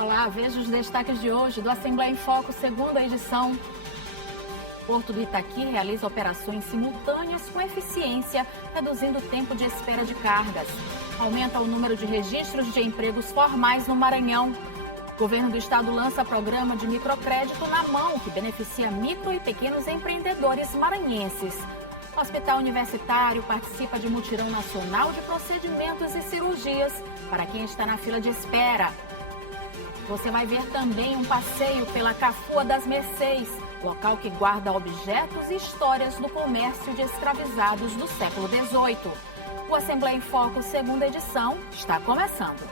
Olá, veja os destaques de hoje do Assembleia em Foco, segunda edição. Porto do Itaqui realiza operações simultâneas com eficiência, reduzindo o tempo de espera de cargas. Aumenta o número de registros de empregos formais no Maranhão. O governo do estado lança programa de microcrédito na mão, que beneficia micro e pequenos empreendedores maranhenses. O Hospital Universitário participa de mutirão nacional de procedimentos e cirurgias para quem está na fila de espera. Você vai ver também um passeio pela Cafua das Mercês, local que guarda objetos e histórias do comércio de escravizados do século XVIII. O Assembleia em Foco, segunda edição, está começando.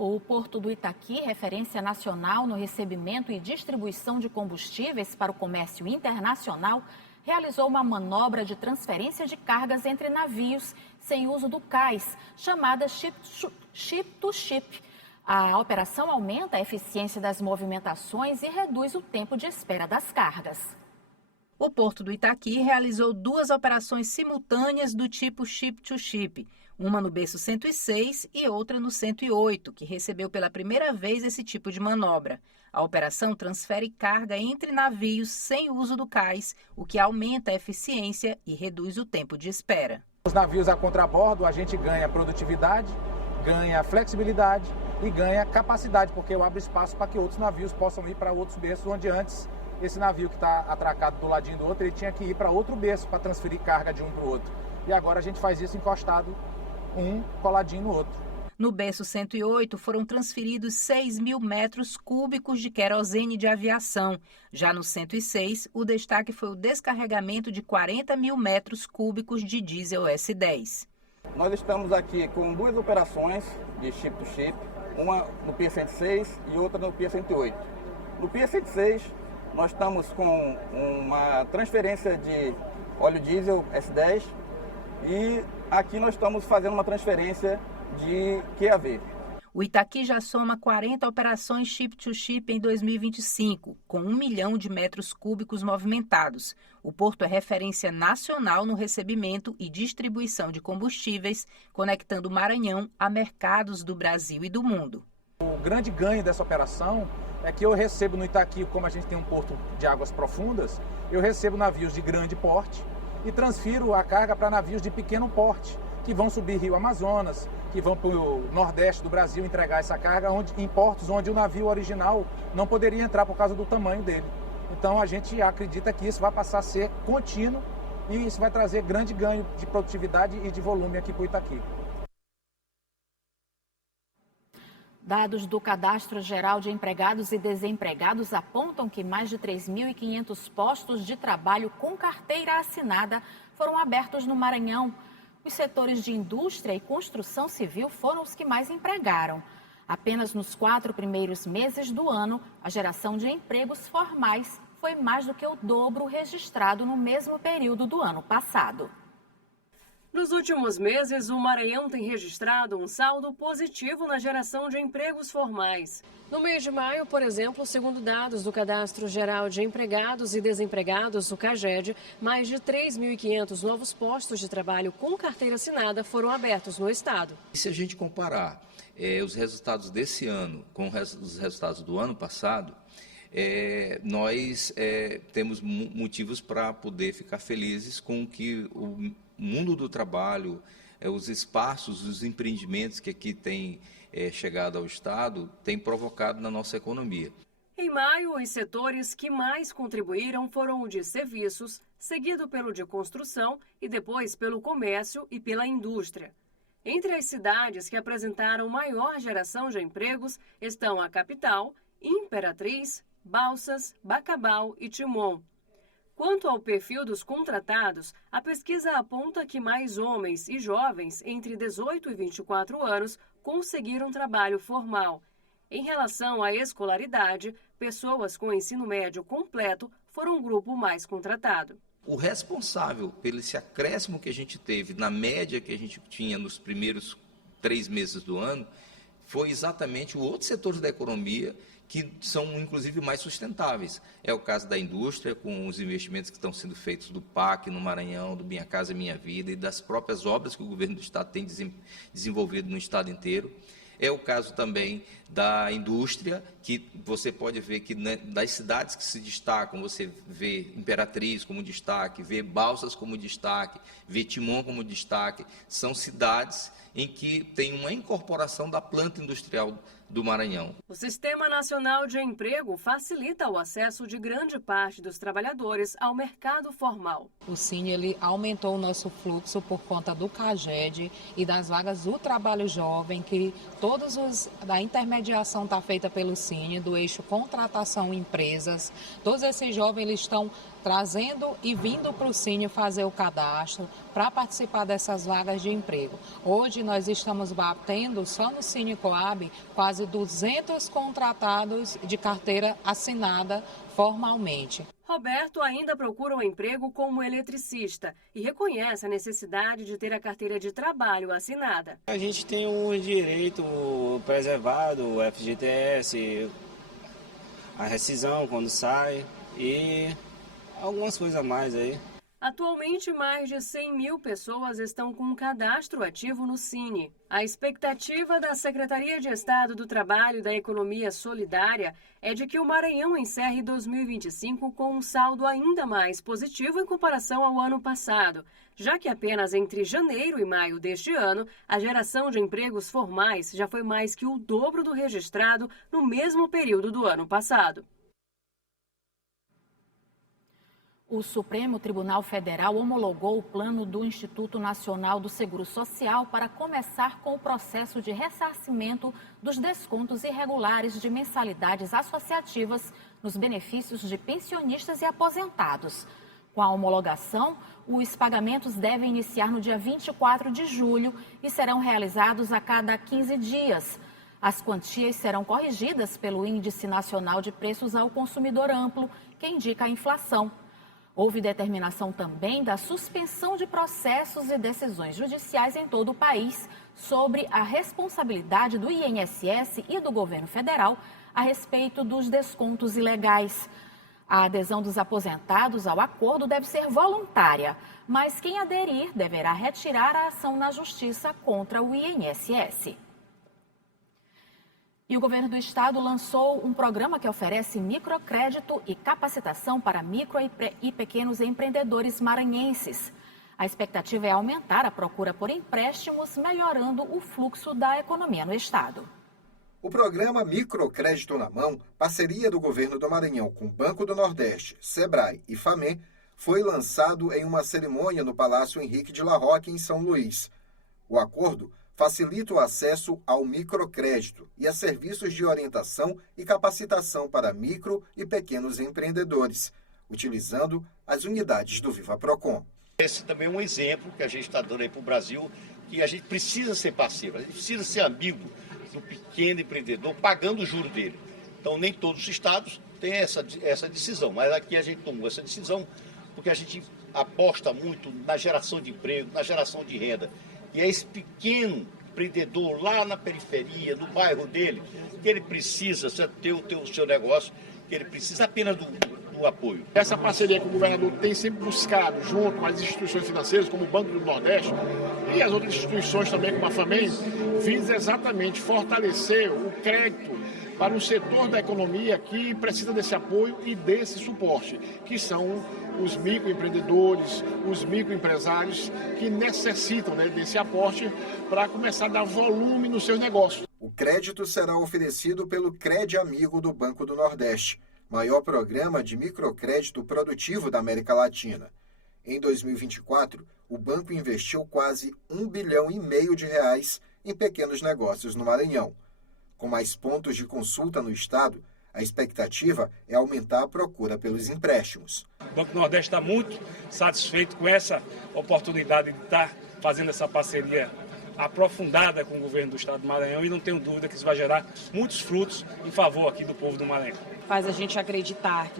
O Porto do Itaqui, referência nacional no recebimento e distribuição de combustíveis para o comércio internacional, realizou uma manobra de transferência de cargas entre navios sem uso do cais, chamada Ship-to-Ship. A operação aumenta a eficiência das movimentações e reduz o tempo de espera das cargas. O Porto do Itaqui realizou 2 operações simultâneas do tipo Ship-to-Ship, uma no berço 106 e outra no 108, que recebeu pela primeira vez esse tipo de manobra. A operação transfere carga entre navios sem uso do cais, o que aumenta a eficiência e reduz o tempo de espera. Os navios a contrabordo, a gente ganha produtividade, ganha flexibilidade e ganha capacidade, porque eu abro espaço para que outros navios possam ir para outros berços, onde antes esse navio que está atracado do ladinho do outro, ele tinha que ir para outro berço para transferir carga de um para o outro. E agora a gente faz isso encostado, um coladinho no outro. No berço 108 foram transferidos 6.000 metros cúbicos de querosene de aviação. Já no 106, o destaque foi o descarregamento de 40.000 metros cúbicos de diesel S10. Nós estamos aqui com 2 operações de Ship-to-Ship, uma no Pier 106 e outra no Pier 108. No Pier 106, nós estamos com uma transferência de óleo diesel S10 e aqui nós estamos fazendo uma transferência de QAV. O Itaqui já soma 40 operações Ship-to-Ship em 2025, com 1 milhão de metros cúbicos movimentados. O porto é referência nacional no recebimento e distribuição de combustíveis, conectando o Maranhão a mercados do Brasil e do mundo. O grande ganho dessa operação é que eu recebo no Itaqui, como a gente tem um porto de águas profundas, eu recebo navios de grande porte e transfiro a carga para navios de pequeno porte, que vão subir Rio Amazonas, que vão para o nordeste do Brasil entregar essa carga em portos onde o navio original não poderia entrar por causa do tamanho dele. Então a gente acredita que isso vai passar a ser contínuo e isso vai trazer grande ganho de produtividade e de volume aqui para o Itaqui. Dados do Cadastro Geral de Empregados e Desempregados apontam que mais de 3.500 postos de trabalho com carteira assinada foram abertos no Maranhão. Os setores de indústria e construção civil foram os que mais empregaram. Apenas nos 4 primeiros meses do ano, a geração de empregos formais foi mais do que o dobro registrado no mesmo período do ano passado. Nos últimos meses, o Maranhão tem registrado um saldo positivo na geração de empregos formais. No mês de maio, por exemplo, segundo dados do Cadastro Geral de Empregados e Desempregados, o CAGED, mais de 3.500 novos postos de trabalho com carteira assinada foram abertos no estado. Se a gente comparar os resultados desse ano com os resultados do ano passado, nós temos motivos para poder ficar felizes com que o mundo do trabalho, os espaços, os empreendimentos que aqui têm chegado ao Estado, têm provocado na nossa economia. Em maio, os setores que mais contribuíram foram o de serviços, seguido pelo de construção e depois pelo comércio e pela indústria. Entre as cidades que apresentaram maior geração de empregos estão a capital, Imperatriz, Balsas, Bacabal e Timon. Quanto ao perfil dos contratados, a pesquisa aponta que mais homens e jovens entre 18 e 24 anos conseguiram trabalho formal. Em relação à escolaridade, pessoas com ensino médio completo foram o grupo mais contratado. o responsável pelo esse acréscimo que a gente teve, na média que a gente tinha nos primeiros 3 meses do ano, foi exatamente o outro setor da economia que são, inclusive, mais sustentáveis. É o caso da indústria, com os investimentos que estão sendo feitos do PAC no Maranhão, do Minha Casa Minha Vida e das próprias obras que o governo do Estado tem desenvolvido no Estado inteiro. É o caso também da indústria, que você pode ver que das cidades que se destacam, você vê Imperatriz como destaque, vê Balsas como destaque, vê Timon como destaque, são cidades em que tem uma incorporação da planta industrial do Maranhão. O Sistema Nacional de Emprego facilita o acesso de grande parte dos trabalhadores ao mercado formal. O Cine ele aumentou o nosso fluxo por conta do CAGED e das vagas do trabalho jovem, que da intermediação está feita pelo Cine, do eixo contratação empresas. Todos esses jovens eles estão trazendo e vindo para o Cine fazer o cadastro para participar dessas vagas de emprego. Hoje nós estamos batendo só no Cine Coab quase 200 contratados de carteira assinada formalmente. Roberto ainda procura um emprego como eletricista e reconhece a necessidade de ter a carteira de trabalho assinada. A gente tem um direito preservado, o FGTS, a rescisão quando sai e algumas coisas a mais aí. Atualmente, mais de 100 mil pessoas estão com um cadastro ativo no Cine. A expectativa da Secretaria de Estado do Trabalho e da Economia Solidária é de que o Maranhão encerre 2025 com um saldo ainda mais positivo em comparação ao ano passado, já que apenas entre janeiro e maio deste ano, a geração de empregos formais já foi mais que o dobro do registrado no mesmo período do ano passado. O Supremo Tribunal Federal homologou o plano do Instituto Nacional do Seguro Social para começar com o processo de ressarcimento dos descontos irregulares de mensalidades associativas nos benefícios de pensionistas e aposentados. Com a homologação, os pagamentos devem iniciar no dia 24 de julho e serão realizados a cada 15 dias. As quantias serão corrigidas pelo Índice Nacional de Preços ao Consumidor Amplo, que indica a inflação. Houve determinação também da suspensão de processos e decisões judiciais em todo o país sobre a responsabilidade do INSS e do governo federal a respeito dos descontos ilegais. A adesão dos aposentados ao acordo deve ser voluntária, mas quem aderir deverá retirar a ação na justiça contra o INSS. E o governo do estado lançou um programa que oferece microcrédito e capacitação para micro e pequenos empreendedores maranhenses. A expectativa é aumentar a procura por empréstimos, melhorando o fluxo da economia no estado. O programa Microcrédito na Mão, parceria do governo do Maranhão com o Banco do Nordeste, Sebrae e Famem, foi lançado em uma cerimônia no Palácio Henrique de La Roque, em São Luís. O acordo facilita o acesso ao microcrédito e a serviços de orientação e capacitação para micro e pequenos empreendedores, utilizando as unidades do Viva Procon. Esse também é um exemplo que a gente está dando aí para o Brasil, que a gente precisa ser parceiro, a gente precisa ser amigo do pequeno empreendedor, pagando o juro dele. Então, nem todos os estados têm essa decisão, mas aqui a gente tomou essa decisão porque a gente aposta muito na geração de emprego, na geração de renda. E é esse pequeno empreendedor lá na periferia, no bairro dele, que ele precisa ter o seu negócio, que ele precisa apenas do apoio. Essa parceria que o governador tem sempre buscado, junto com as instituições financeiras, como o Banco do Nordeste, e as outras instituições também, como a Famem, visa exatamente fortalecer o crédito para um setor da economia que precisa desse apoio e desse suporte, que são os microempreendedores, os microempresários que necessitam desse aporte para começar a dar volume nos seus negócios. O crédito será oferecido pelo Cred Amigo do Banco do Nordeste, maior programa de microcrédito produtivo da América Latina. Em 2024, o banco investiu quase R$1,5 bilhão em pequenos negócios no Maranhão. Com mais pontos de consulta no estado, a expectativa é aumentar a procura pelos empréstimos. O Banco do Nordeste está muito satisfeito com essa oportunidade de estar fazendo essa parceria aprofundada com o governo do estado do Maranhão e não tenho dúvida que isso vai gerar muitos frutos em favor aqui do povo do Maranhão. Faz a gente acreditar,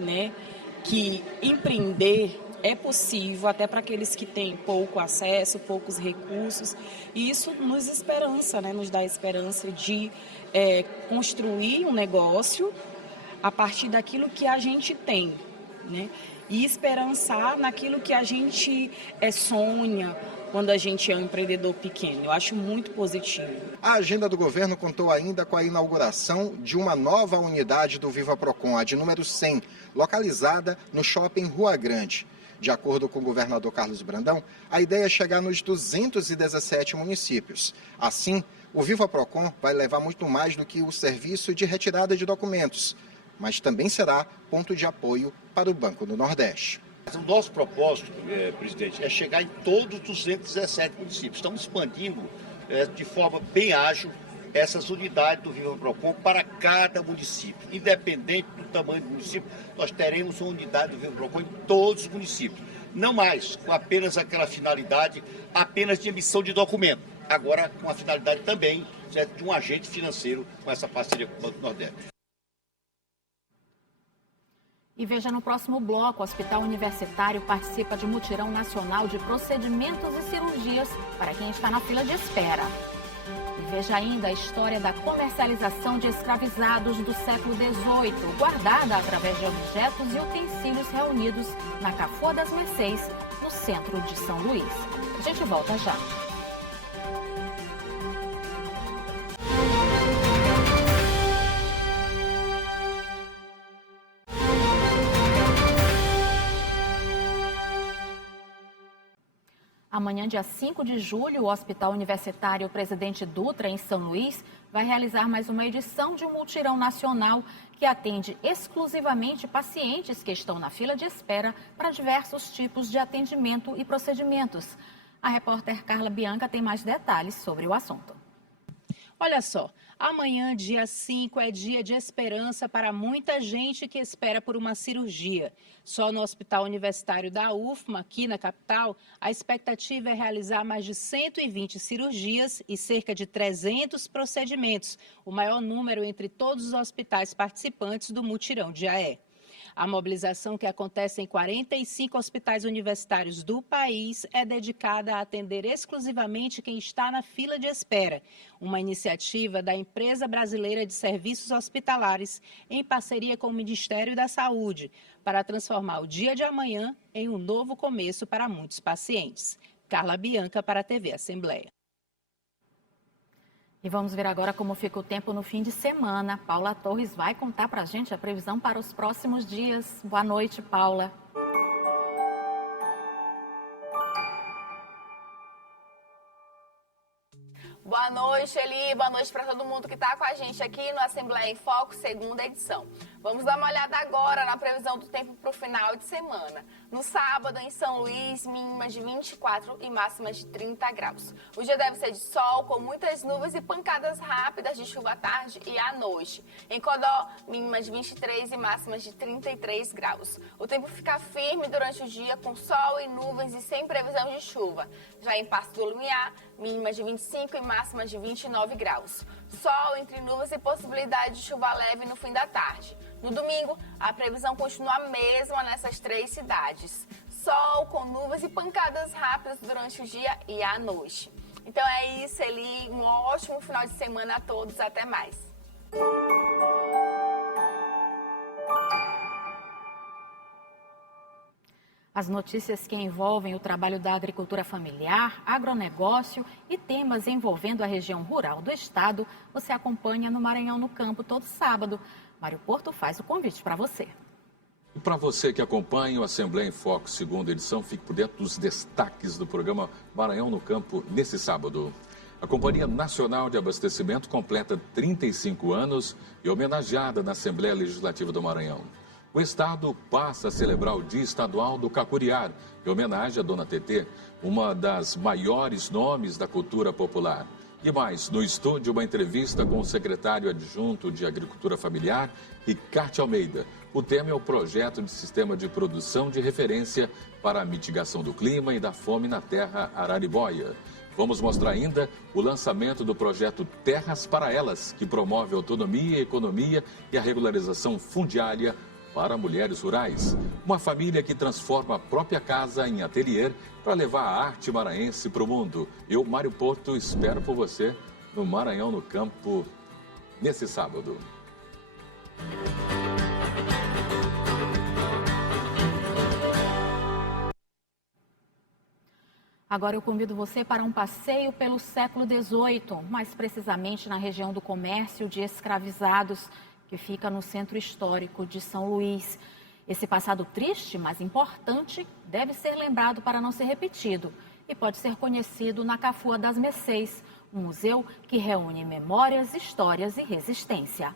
que empreender é possível, até para aqueles que têm pouco acesso, poucos recursos, e isso nos esperança, né? Nos dá esperança de construir um negócio a partir daquilo que a gente tem, né? E esperançar naquilo que a gente sonha quando a gente é um empreendedor pequeno. Eu acho muito positivo. A agenda do governo contou ainda com a inauguração de uma nova unidade do Viva Procon, a de número 100, localizada no Shopping Rua Grande. De acordo com o governador Carlos Brandão, a ideia é chegar nos 217 municípios. Assim, o Viva Procon vai levar muito mais do que o serviço de retirada de documentos, mas também será ponto de apoio para o Banco do Nordeste. O nosso propósito, presidente, é chegar em todos os 217 municípios. Estamos expandindo de forma bem ágil essas unidades do Viva Procon para cada município. Independente do tamanho do município, nós teremos uma unidade do Viva Procon em todos os municípios. Não mais com apenas aquela finalidade apenas de emissão de documento. Agora com a finalidade também de um agente financeiro com essa parceria com o Banco do Nordeste. E veja no próximo bloco, o Hospital Universitário participa de mutirão nacional de procedimentos e cirurgias para quem está na fila de espera. E veja ainda a história da comercialização de escravizados do século XVIII, guardada através de objetos e utensílios reunidos na Cafua das Mercês, no centro de São Luís. A gente volta já. Amanhã, dia 5 de julho, o Hospital Universitário Presidente Dutra, em São Luís, vai realizar mais uma edição de um mutirão nacional que atende exclusivamente pacientes que estão na fila de espera para diversos tipos de atendimento e procedimentos. A repórter Carla Bianca tem mais detalhes sobre o assunto. Olha só, amanhã, dia 5, é dia de esperança para muita gente que espera por uma cirurgia. Só no Hospital Universitário da UFMA, aqui na capital, a expectativa é realizar mais de 120 cirurgias e cerca de 300 procedimentos, o maior número entre todos os hospitais participantes do mutirão de AE. A mobilização, que acontece em 45 hospitais universitários do país, é dedicada a atender exclusivamente quem está na fila de espera. Uma iniciativa da Empresa Brasileira de Serviços Hospitalares, em parceria com o Ministério da Saúde, para transformar o dia de amanhã em um novo começo para muitos pacientes. Carla Bianca, para a TV Assembleia. E vamos ver agora como fica o tempo no fim de semana. Paula Torres vai contar para a gente a previsão para os próximos dias. Boa noite, Paula. Boa noite, Eli. Boa noite para todo mundo que está com a gente aqui no Assembleia em Foco, segunda edição. Vamos dar uma olhada agora na previsão do tempo para o final de semana. No sábado, em São Luís, mínimas de 24 e máximas de 30 graus. O dia deve ser de sol, com muitas nuvens e pancadas rápidas de chuva à tarde e à noite. Em Codó, mínimas de 23 e máximas de 33 graus. O tempo fica firme durante o dia, com sol e nuvens e sem previsão de chuva. Já em Passo do Lumiar, mínimas de 25 e máximas de 29 graus. Sol entre nuvens e possibilidade de chuva leve no fim da tarde. No domingo, a previsão continua a mesma nessas três cidades. Sol com nuvens e pancadas rápidas durante o dia e à noite. Então é isso, Eli. Um ótimo final de semana a todos. Até mais. As notícias que envolvem o trabalho da agricultura familiar, agronegócio e temas envolvendo a região rural do estado, você acompanha no Maranhão no Campo todo sábado. Mário Porto faz o convite para você. E para você que acompanha o Assembleia em Foco, segunda edição, fique por dentro dos destaques do programa Maranhão no Campo nesse sábado. A Companhia Nacional de Abastecimento completa 35 anos e homenageada na Assembleia Legislativa do Maranhão. O Estado passa a celebrar o Dia Estadual do Cacuriar, em homenagem a Dona Tetê, uma das maiores nomes da cultura popular. E mais, no estúdio, uma entrevista com o secretário adjunto de Agricultura Familiar, Ricardo Almeida. O tema é o projeto de sistema de produção de referência para a mitigação do clima e da fome na terra araribóia. Vamos mostrar ainda o lançamento do projeto Terras para Elas, que promove a autonomia, a economia e a regularização fundiária para mulheres rurais. Uma família que transforma a própria casa em ateliê para levar a arte maranhense para o mundo. Eu, Mário Porto, espero por você no Maranhão no Campo nesse sábado. Agora eu convido você para um passeio pelo século XVIII, mais precisamente na região do comércio de escravizados, que fica no centro histórico de São Luís. Esse passado triste, mas importante, deve ser lembrado para não ser repetido e pode ser conhecido na Cafua das Mercês, um museu que reúne memórias, histórias e resistência.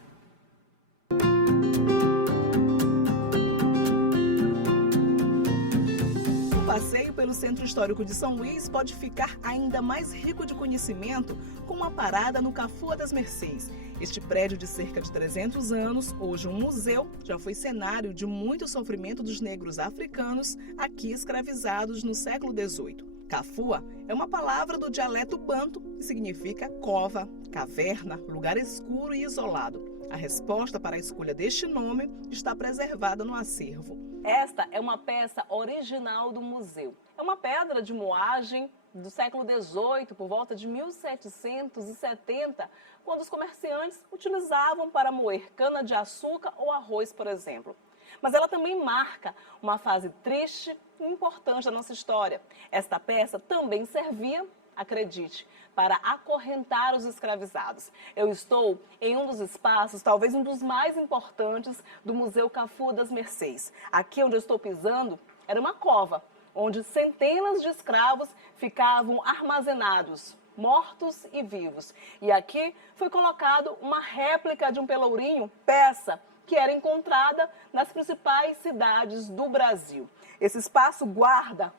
O passeio pelo Centro Histórico de São Luís pode ficar ainda mais rico de conhecimento com uma parada no Cafua das Mercês. Este prédio de cerca de 300 anos, hoje um museu, já foi cenário de muito sofrimento dos negros africanos aqui escravizados no século XVIII. Cafua é uma palavra do dialeto banto que significa cova, caverna, lugar escuro e isolado. A resposta para a escolha deste nome está preservada no acervo. Esta é uma peça original do museu. É uma pedra de moagem do século XVIII, por volta de 1770, quando os comerciantes utilizavam para moer cana-de-açúcar ou arroz, por exemplo. Mas ela também marca uma fase triste e importante da nossa história. Esta peça também servia, acredite, para acorrentar os escravizados. Eu estou em um dos espaços, talvez um dos mais importantes do Museu Cafua das Mercês. Aqui onde eu estou pisando era uma cova, onde centenas de escravos ficavam armazenados, mortos e vivos. E aqui foi colocado uma réplica de um pelourinho, peça que era encontrada nas principais cidades do Brasil. Esse espaço guarda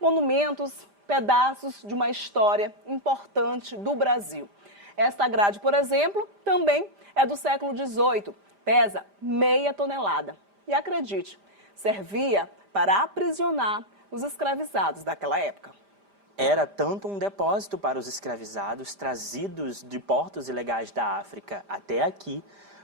monumentos, pedaços de uma história importante do Brasil. Esta grade, por exemplo, também é do século XVIII, pesa meia tonelada. E acredite, servia para aprisionar os escravizados daquela época. Era tanto um depósito para os escravizados trazidos de portos ilegais da África até aqui,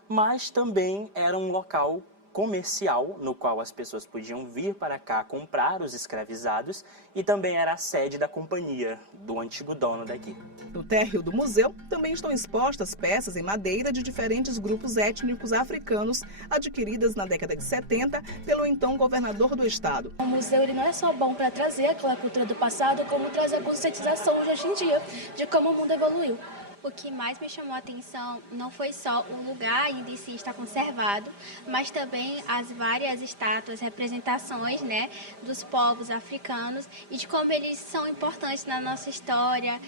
mas também era um local comercial no qual as pessoas podiam vir para cá comprar os escravizados e também era a sede da companhia do antigo dono daqui. No térreo do museu também estão expostas peças em madeira de diferentes grupos étnicos africanos adquiridas na década de 70 pelo então governador do estado. O museu ele não é só bom para trazer aquela cultura do passado, como trazer a conscientização de hoje em dia de como o mundo evoluiu. O que mais me chamou a atenção não foi só o lugar ainda em si estar conservado, mas também as várias estátuas, representações, né, dos povos africanos e de como eles são importantes na nossa história,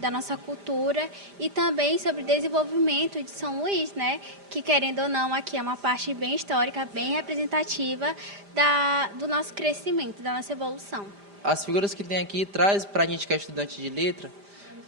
da nossa cultura e também sobre o desenvolvimento de São Luís, né, que querendo ou não aqui é uma parte bem histórica, bem representativa do nosso crescimento, da nossa evolução. As figuras que tem aqui traz para a gente que é estudante de letra,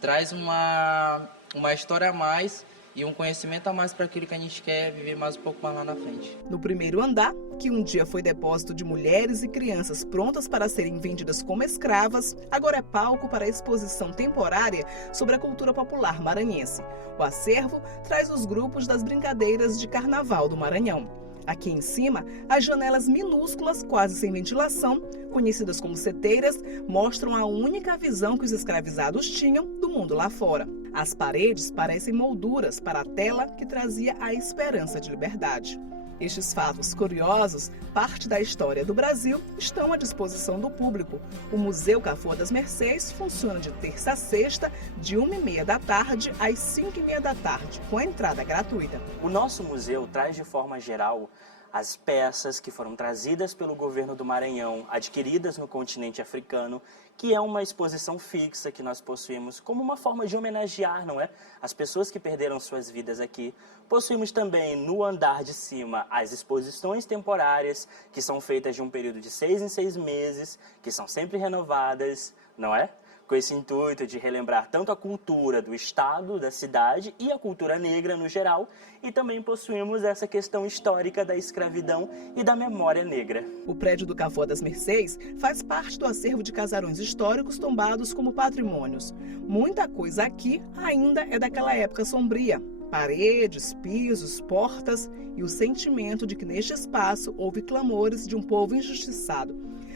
traz uma história a mais e um conhecimento a mais para aquilo que a gente quer viver mais um pouco mais lá na frente. No primeiro andar, que um dia foi depósito de mulheres e crianças prontas para serem vendidas como escravas, agora é palco para a exposição temporária sobre a cultura popular maranhense. O acervo traz os grupos das brincadeiras de carnaval do Maranhão. Aqui em cima, as janelas minúsculas, quase sem ventilação, conhecidas como seteiras, mostram a única visão que os escravizados tinham do mundo lá fora. As paredes parecem molduras para a tela que trazia a esperança de liberdade. Estes fatos curiosos, parte da história do Brasil, estão à disposição do público. O Museu Cafua das Mercês funciona de terça a sexta, de 1h30 da tarde às 5h30 da tarde, com entrada gratuita. O nosso museu traz de forma geral as peças que foram trazidas pelo governo do Maranhão, adquiridas no continente africano, que é uma exposição fixa que nós possuímos como uma forma de homenagear, não é? As pessoas que perderam suas vidas aqui. Possuímos também no andar de cima as exposições temporárias, que são feitas de um período de 6 em 6 meses, que são sempre renovadas, não é? Com esse intuito de relembrar tanto a cultura do estado, da cidade e a cultura negra no geral, e também possuímos essa questão histórica da escravidão e da memória negra. O prédio do Cafua das Mercês faz parte do acervo de casarões históricos tombados como patrimônios. Muita coisa aqui ainda é daquela época sombria. Paredes, pisos, portas e o sentimento de que neste espaço houve clamores de um povo injustiçado.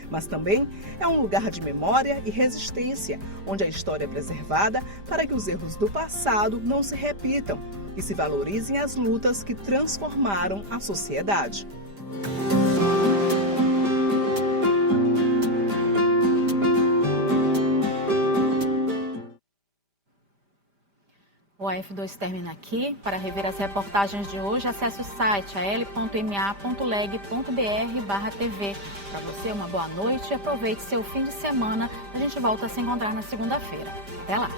Mas também é um lugar de memória e resistência, onde a história é preservada para que os erros do passado não se repitam e se valorizem as lutas que transformaram a sociedade. O AF2 termina aqui. Para rever as reportagens de hoje, acesse o site al.ma.leg.br/tv. Para você, uma boa noite e aproveite seu fim de semana. A gente volta a se encontrar na segunda-feira. Até lá!